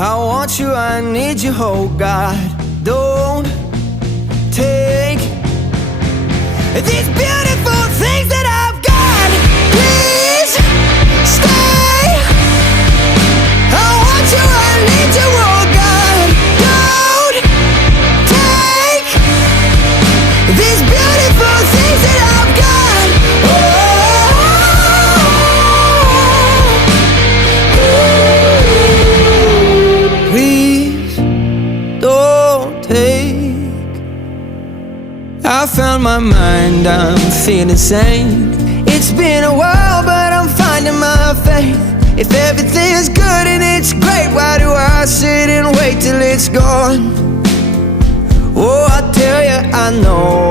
I want you, I need you, oh God. Don't take these beautiful things that I've got. Please stay. I want you, I need you, oh God. Don't take these beautiful things that I've got. Please don't take. I found my mind, I'm feeling sane. It's been a while, but I'm finding my faith. If everything's good and it's great, why do I sit and wait till it's gone? Oh, I tell you, I know